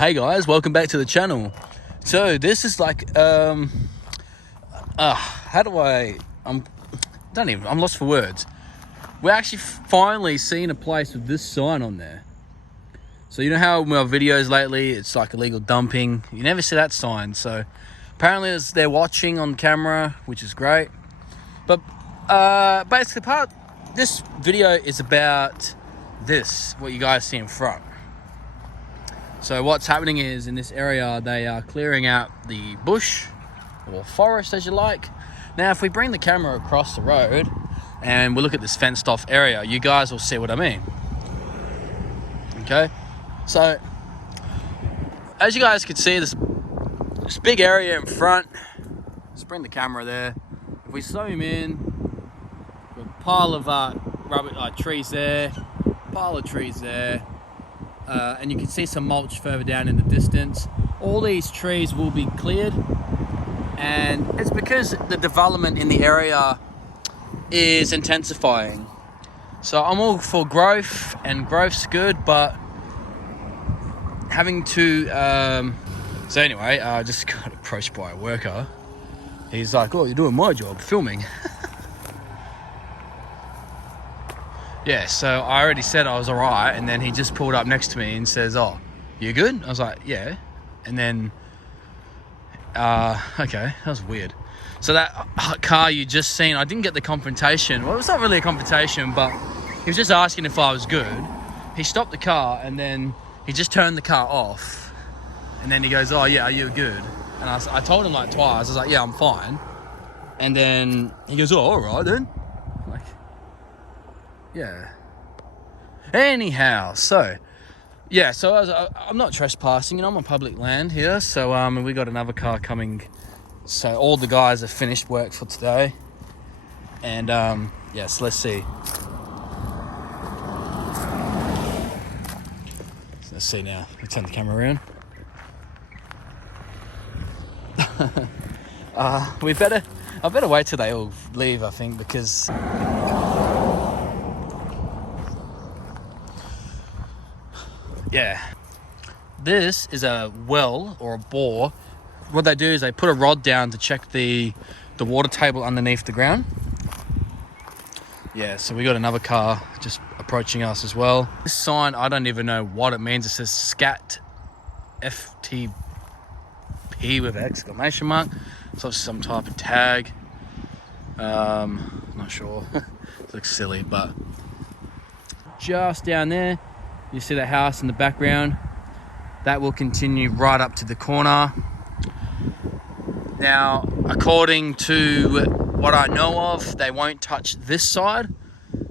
Hey guys, welcome back to the channel. So this is like I'm lost for words. We're actually finally seeing a place with this sign on there. So you know how in our videos lately it's like illegal dumping, you never see that sign. So apparently they're watching on camera, which is great. But basically this video is about this, what you guys see in front. So what's happening is, in this area, they are clearing out the bush, or forest as you like. Now, if we bring the camera across the road and we look at this fenced off area, you guys will see what I mean. Okay? So, as you guys can see, this big area in front. Let's bring the camera there. If we zoom in, we've got a pile of trees there, pile of trees there. And you can see some mulch further down in the distance. All these trees will be cleared, and it's because the development in the area is intensifying. So I'm all for growth, and growth's good, but having to so anyway, I just got approached by a worker. He's like, "Oh, you're doing my job, filming." Yeah, so I already said I was alright, and then he just pulled up next to me and says, "Oh, you good?" I was like, "Yeah." And then, okay, that was weird. So that car you just seen, I didn't get the confrontation. Well, it was not really a confrontation, but he was just asking if I was good. He stopped the car, and then he just turned the car off. And then he goes, "Oh, yeah, are you good?" And I told him like twice. I was like, "Yeah, I'm fine." And then he goes, "Oh, alright then." Like, yeah. Anyhow, so yeah, so I'm not trespassing, I'm on public land here. So and we got another car coming. So all the guys have finished work for today, and yes, let's see. So let's see now. Let's turn the camera around. I better wait till they all leave, I think, because. Yeah, this is a well or a bore. What they do is they put a rod down to check the water table underneath the ground. Yeah, so we got another car just approaching us as well. This sign, I don't even know what it means. It says SCAT FTP with an exclamation mark. So it's some type of tag. Not sure. It looks silly, but just down there, you see the house in the background. That will continue right up to the corner. Now, according to what I know of, they won't touch this side,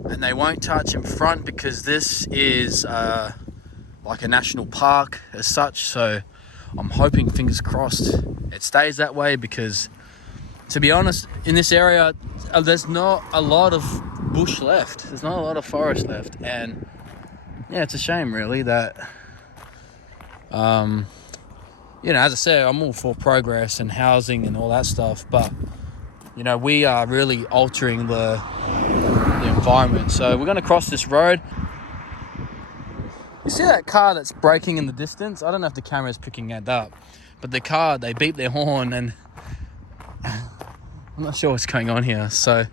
and they won't touch in front, because this is like a national park as such. So I'm hoping, fingers crossed, it stays that way, because to be honest, in this area, there's not a lot of bush left. There's not a lot of forest left, and yeah, it's a shame really that, as I said, I'm all for progress and housing and all that stuff, but, we are really altering the environment. So we're going to cross this road. You see that car that's braking in the distance? I don't know if the camera's picking that up, but the car, they beep their horn, and I'm not sure what's going on here. So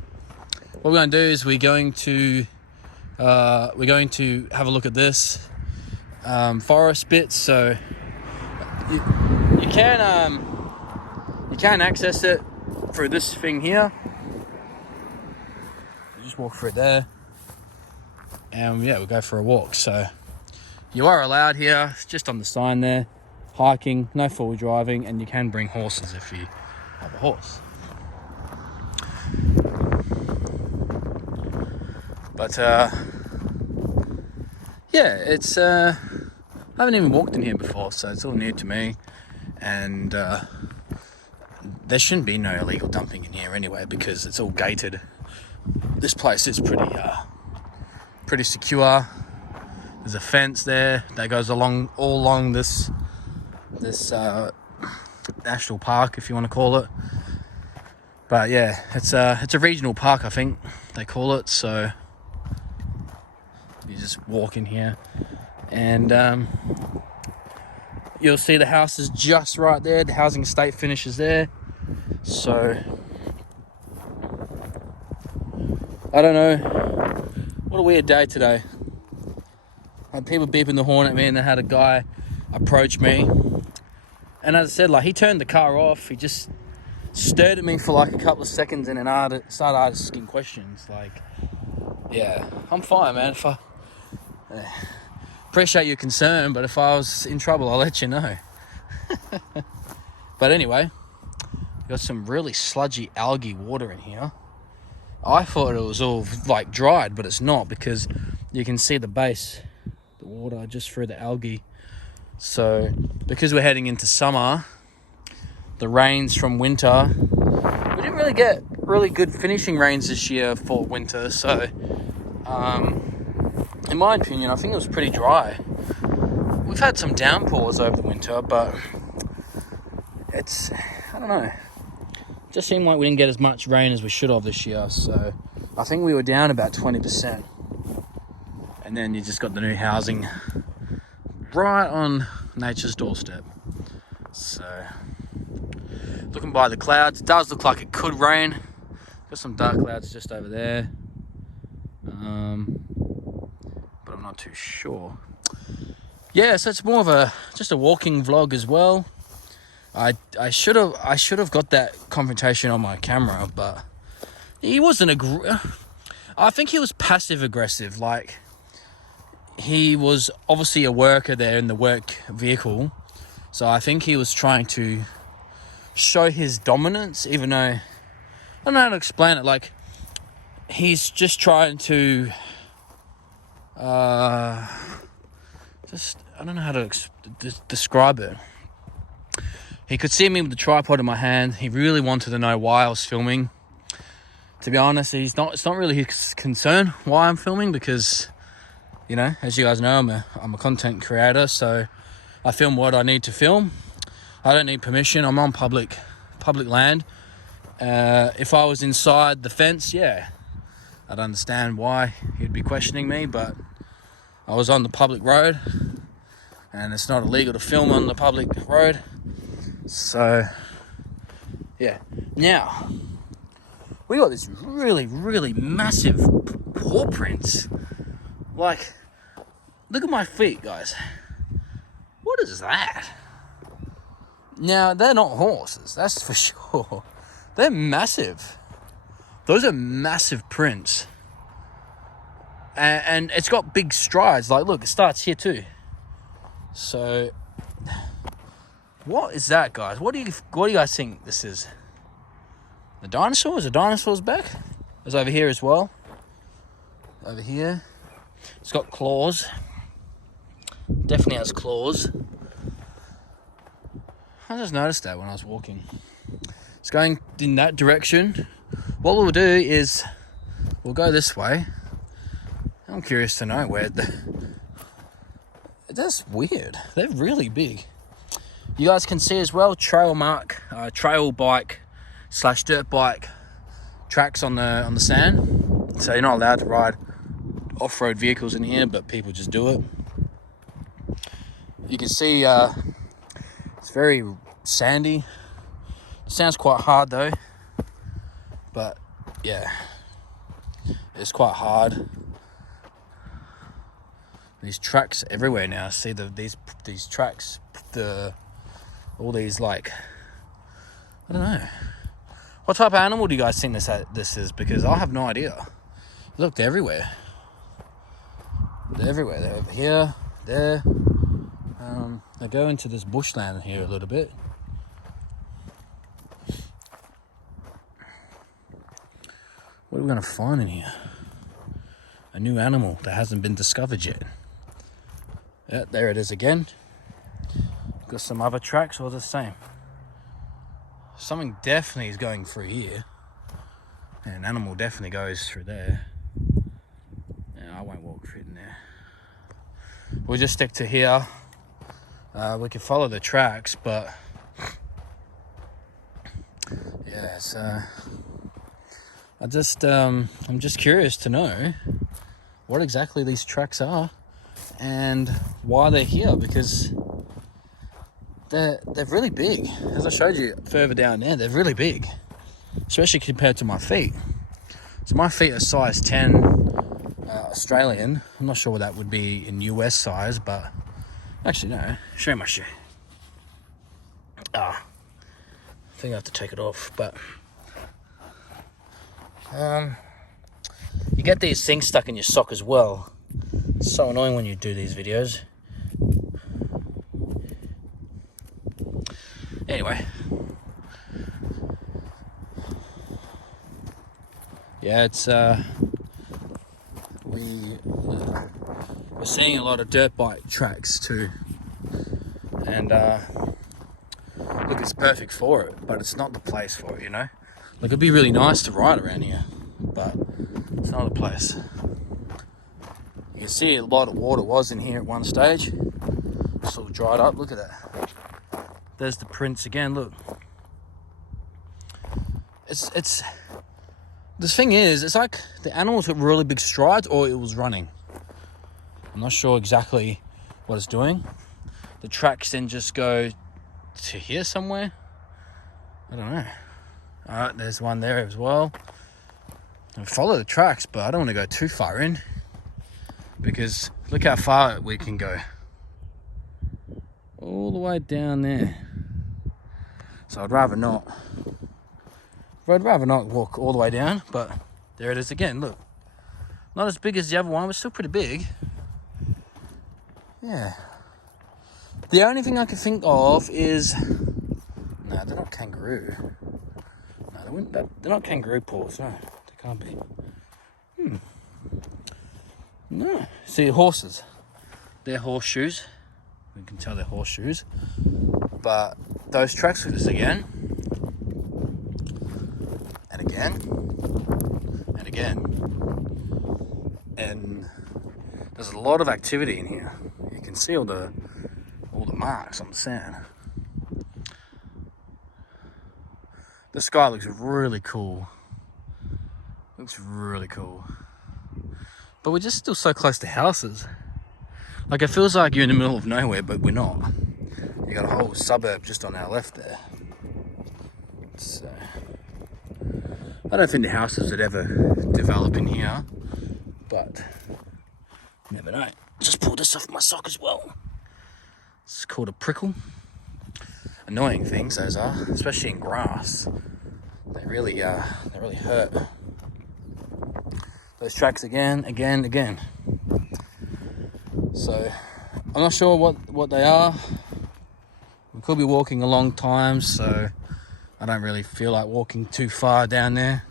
what we're going to do is we're going to have a look at this forest bit. So you can access it through this thing here. You just walk through it there, and yeah, we'll go for a walk. So you are allowed here, just on the sign there, hiking, no four-wheel driving, and you can bring horses if you have a horse. But yeah, it's I haven't even walked in here before, so it's all new to me, and there shouldn't be no illegal dumping in here anyway, because it's all gated. This place is pretty secure. There's a fence there that goes all along this national park, if you want to call it. But yeah, it's a regional park, I think they call it. So you just walk in here, and You'll see the house is just right there. The housing estate finishes there. So, I don't know. What a weird day today. I had people beeping the horn at me, and they had a guy approach me. And as I said, like, he turned the car off. He just stared at me for like a couple of seconds and then started asking questions. Like, yeah, I'm fine, man. Appreciate your concern, but if I was in trouble, I'll let you know. But anyway, got some really sludgy algae water in here. I thought it was all like dried, but it's not, because you can see the base, the water just through the algae. So because we're heading into summer, the rains from winter, we didn't really get really good finishing rains this year for winter. So in my opinion, I think it was pretty dry. We've had some downpours over the winter, but I don't know. It just seemed like we didn't get as much rain as we should have this year. So I think we were down about 20%. And then you just got the new housing right on nature's doorstep. So looking by the clouds, it does look like it could rain. Got some dark clouds just over there. But I'm not too sure. Yeah, so it's more of just a walking vlog as well. I should have got that confrontation on my camera, but he wasn't I think he was passive aggressive. Like, he was obviously a worker there in the work vehicle, so I think he was trying to show his dominance, even though I don't know how to explain it. Like, he's just trying to I don't know how to describe it. He could see me with the tripod in my hand. He really wanted to know why I was filming. To be honest, it's not really his concern why I'm filming, because, you know, as you guys know, I'm a content creator, so I film what I need to film. I don't need permission. I'm on public land. If I was inside the fence, yeah, I'd understand why he'd be questioning me, but I was on the public road, and it's not illegal to film on the public road. So, yeah. Now, we got this really, really massive paw prints. Like, look at my feet, guys. What is that? Now, they're not horses, that's for sure. They're massive. Those are massive prints. And it's got big strides. Like, look, it starts here too. So, what is that, guys? What do you guys think this is? The dinosaur? Is the dinosaur's back? It's over here as well. Over here. It's got claws. Definitely has claws. I just noticed that when I was walking. It's going in that direction. What we'll do is we'll go this way. I'm curious to know where that's weird. They're really big. You guys can see as well, trail bike / dirt bike tracks on the sand. So you're not allowed to ride off-road vehicles in here, but people just do it. You can see it's very sandy. It sounds quite hard though, but yeah, it's quite hard. These tracks everywhere now. See these tracks, all these, like, I don't know. What type of animal do you guys think this is? Because I have no idea. Look, they're everywhere. They're everywhere. They're over here, there. They go into this bushland here a little bit. What are we going to find in here? A new animal that hasn't been discovered yet. Yeah, there it is again. Got some other tracks, all the same. Something definitely is going through here. And an animal definitely goes through there. Yeah, I won't walk through in there. We'll just stick to here. We can follow the tracks, but yeah, so I'm just curious to know what exactly these tracks are and why they're here, because they're really big. As I showed you further down there, they're really big, especially compared to my feet. So my feet are size 10 Australian. I'm not sure what that would be in US size, but actually no. Show my shoe. I think I have to take it off, but you get these things stuck in your sock as well. It's so annoying when you do these videos. Anyway, yeah, it's we're seeing a lot of dirt bike tracks too, and look, it's perfect for it, but it's not the place for it, you know. Like, it'd be really nice to ride around here, but it's not the place. You can see a lot of water was in here at one stage. It's all dried up. Look at that. There's the prints again. Look. It's. The thing is, it's like the animal took really big strides, or it was running. I'm not sure exactly what it's doing. The tracks then just go to here somewhere. I don't know. Alright, there's one there as well. I follow the tracks, but I don't want to go too far in, because look how far we can go. All the way down there. So I'd rather not walk all the way down, but there it is again, look. Not as big as the other one, but still pretty big. Yeah. The only thing I can think of is... No, they're not kangaroo. No, they're not kangaroo paws, no. They can't be. No. See, horses. They're horseshoes. We can tell they're horseshoes. But those tracks with us again. And again. And again. And there's a lot of activity in here. You can see all the marks on the sand. The sky looks really cool. Looks really cool. But we're just still so close to houses. Like, it feels like you're in the middle of nowhere, but we're not. You got a whole suburb just on our left there. So, I don't think the houses would ever develop in here, but you never know. Just pulled this off my sock as well. It's called a prickle. Annoying things those are, especially in grass. They really hurt. Those tracks again. So I'm not sure what they are. We could be walking a long time, so I don't really feel like walking too far down there,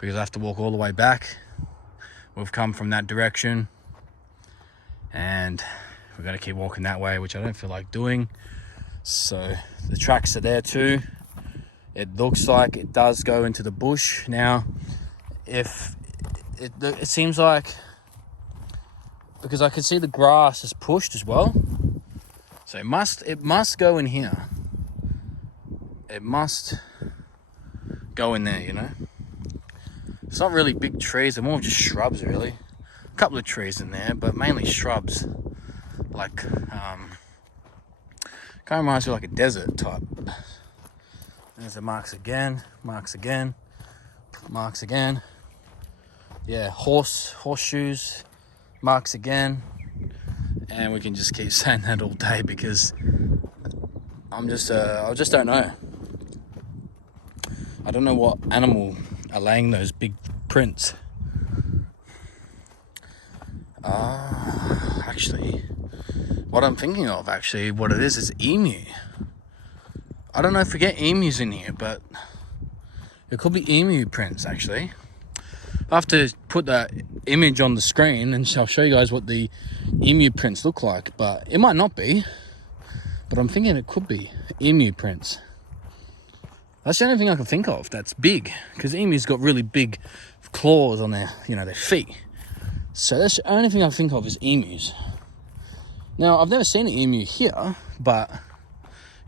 because I have to walk all the way back. We've come from that direction, and we're going to keep walking that way, which I don't feel like doing. So the tracks are there too. It looks like it does go into the bush. Now, if it seems like, because I can see the grass is pushed as well, so it must go in here. It must go in there, you know. It's not really big trees, they're more just shrubs really. A couple of trees in there, but mainly shrubs. Like kind of reminds me of like a desert type. There's the marks again. Yeah, horseshoes, marks again. And we can just keep saying that all day, because I just don't know. I don't know what animal are laying those big prints. Actually, what I'm thinking of, what it is emu. I don't know if we get emus in here, but it could be emu prints, actually. I have to put that image on the screen and I'll show you guys what the emu prints look like, but it might not be. But I'm thinking it could be emu prints. That's the only thing I can think of that's big, because emus got really big claws on their feet. So that's the only thing I think of is emus. Now, I've never seen an emu here, but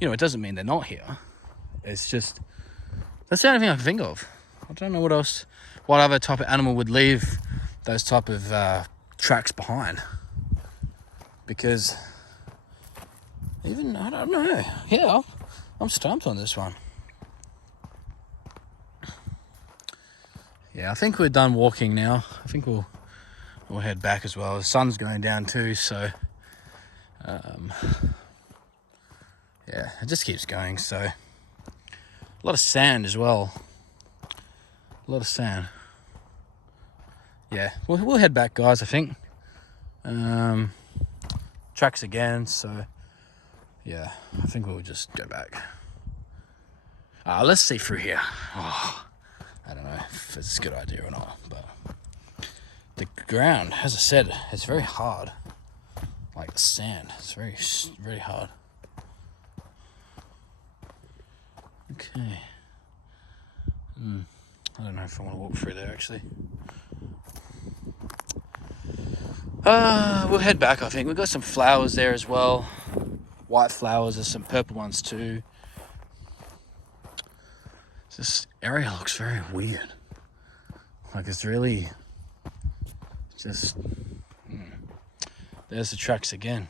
it doesn't mean they're not here. It's just, that's the only thing I can think of. I don't know what other type of animal would leave those type of tracks behind. Because Even, I don't know. Yeah, I'm stumped on this one. Yeah, I think we're done walking now. I think we'll head back as well. The sun's going down too, so yeah, it just keeps going. So a lot of sand as well. A lot of sand. Yeah, we'll head back, guys. I think tracks again. So yeah, I think we'll just go back. Let's see through here. Oh, I don't know if it's a good idea or not, but the ground, as I said, it's very hard. Like the sand, it's very, very hard. Okay. I don't know if I want to walk through there, actually. We'll head back, I think. We've got some flowers there as well. White flowers, there's some purple ones too. This area looks very weird. Like it's really just... There's the tracks again.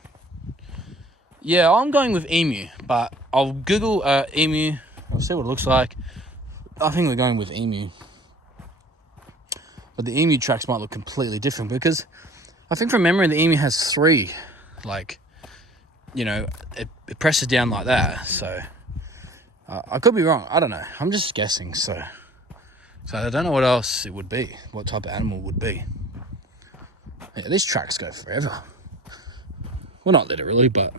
Yeah, I'm going with emu, but I'll Google emu. I'll see what it looks like. I think we're going with emu. But the emu tracks might look completely different because I think from memory the emu has 3. Like, you know, it presses down like that. So I could be wrong. I don't know. I'm just guessing. So I don't know what else it would be. What type of animal it would be. Yeah, these tracks go forever. Well, not literally, but,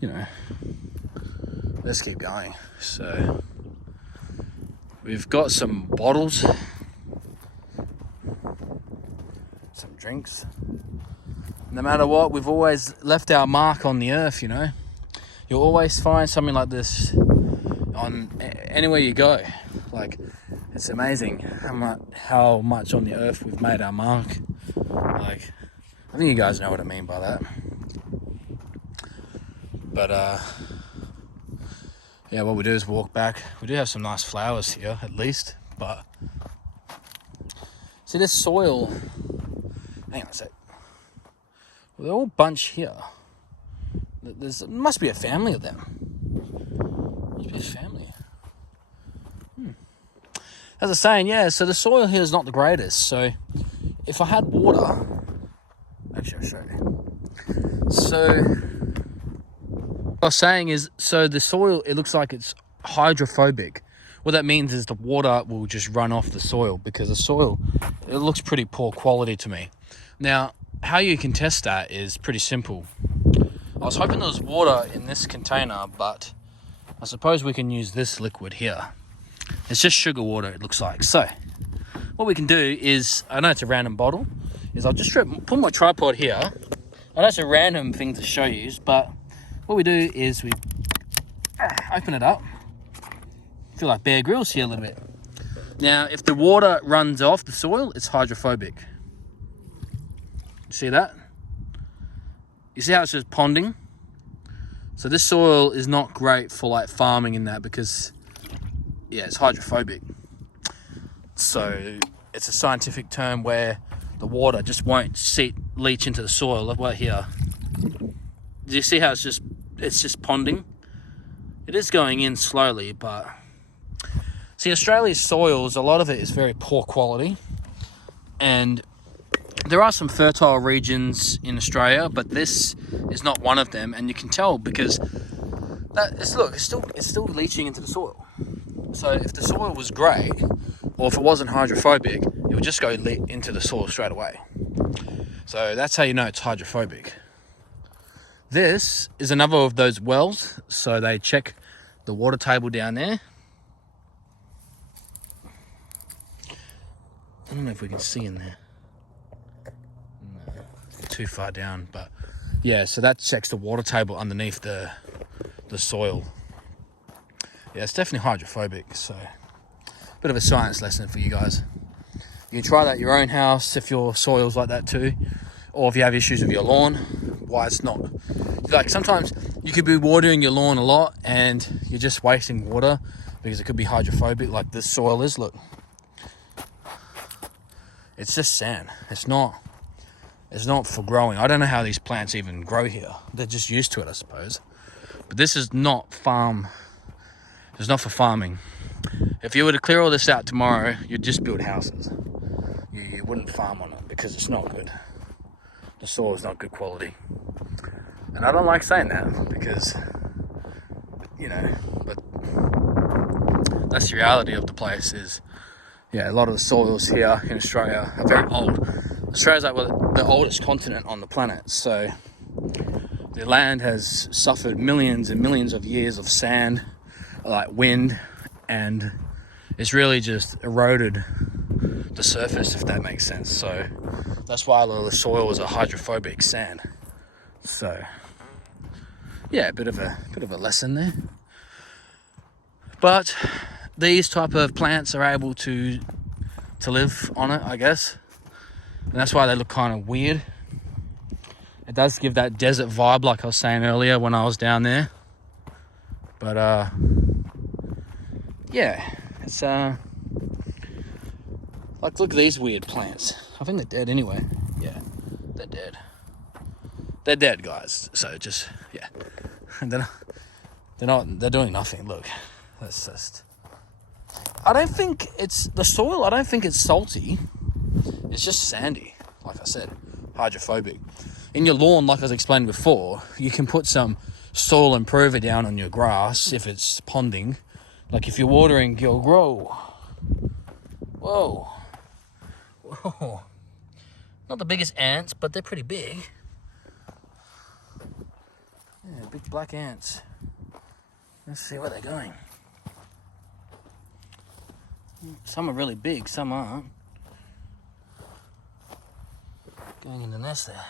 you know, let's keep going. So, we've got some bottles, some drinks. No matter what, we've always left our mark on the earth, you know. You'll always find something like this on anywhere you go. Like, it's amazing how much on the earth we've made our mark. Like, I think you guys know what I mean by that. But, yeah, what we do is walk back. We do have some nice flowers here, at least. But, see this soil... Hang on a sec. Well, they're all bunched here. There must be a family of them. Must be a family. As I was saying, yeah, so the soil here is not the greatest. So, if I had water... Actually, I'll show you. So... What I was saying is, so the soil, it looks like it's hydrophobic. What that means is the water will just run off the soil because the soil, it looks pretty poor quality to me. Now, how you can test that is pretty simple. I was hoping there was water in this container, but I suppose we can use this liquid here. It's just sugar water, it looks like. So, what we can do is, I know it's a random bottle, is I'll just put my tripod here. I know it's a random thing to show you, but what we do is we open it up. I feel like Bear Grylls here a little bit. Now, if the water runs off the soil, it's hydrophobic. See that? You see how it's just ponding? So this soil is not great for like farming in that because, yeah, it's hydrophobic. So it's a scientific term where the water just won't leach into the soil. Look right here. Do you see how it's just ponding? It is going in slowly, but... See, Australia's soils, a lot of it is very poor quality. And there are some fertile regions in Australia, but this is not one of them. And you can tell because it's still leaching into the soil. So if the soil was great, or if it wasn't hydrophobic, it would just go into the soil straight away. So that's how you know it's hydrophobic. This is another of those wells, so they check the water table down there. I don't know if we can see in there. No, too far down, but yeah, so that checks the water table underneath the soil. Yeah, it's definitely hydrophobic, so bit of a science lesson for you guys. You can try that at your own house if your soil's like that too, or if you have issues with your lawn, why it's not. Like sometimes you could be watering your lawn a lot and you're just wasting water because it could be hydrophobic like this soil is. Look, it's just sand. It's not It's not for growing. I don't know how these plants even grow here. They're just used to it, I suppose. But this is not farm. It's not for farming. If you were to clear all this out tomorrow, you'd just build houses. You wouldn't farm on it because it's not good. The soil is not good quality. And I don't like saying that because, you know, but that's the reality of the place is, yeah, a lot of the soils here in Australia are very old. Australia's like the oldest continent on the planet, so the land has suffered millions and millions of years of sand, like wind, and it's really just eroded the surface, if that makes sense. So that's why a lot of the soil is a hydrophobic sand. So yeah, a bit of a lesson there. But these type of plants are able to live on it, I guess. And that's why they look kind of weird. It does give that desert vibe, like I was saying earlier when I was down there. But yeah, it's like, look at these weird plants. I think they're dead anyway. Yeah, they're dead. They're dead, guys. So just, yeah. They're doing nothing. Look, that's just, I don't think it's the soil. I don't think it's salty. It's just sandy, like I said, hydrophobic. In your lawn, like I was explaining before, you can put some soil improver down on your grass if it's ponding. Like if you're watering, you'll grow. Whoa. Whoa. Not the biggest ants, but they're pretty big. Yeah, big black ants. Let's see where they're going. Some are really big, some aren't. Going in the nest there.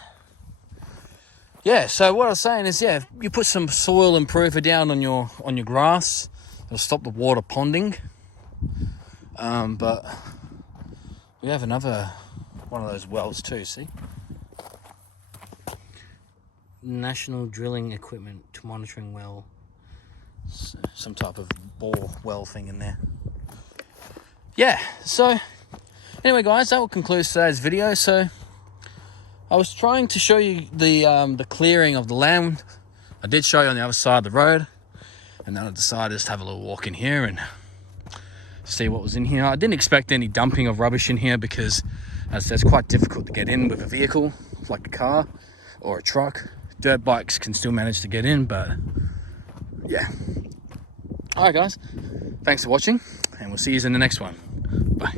Yeah, so what I was saying is, yeah, you put some soil improver down on your grass, it'll stop the water ponding. But we have another one of those wells too, see? National Drilling Equipment to Monitoring Well. Some type of bore well thing in there. Yeah, so anyway guys, that will conclude today's video. So I was trying to show you the clearing of the land. I did show you on the other side of the road, and then I decided just to have a little walk in here and see what was in here. I didn't expect any dumping of rubbish in here because, as I said, it's quite difficult to get in with a vehicle like a car or a truck. Dirt bikes can still manage to get in, but yeah. All right guys, thanks for watching, and we'll see you in the next one. Bye.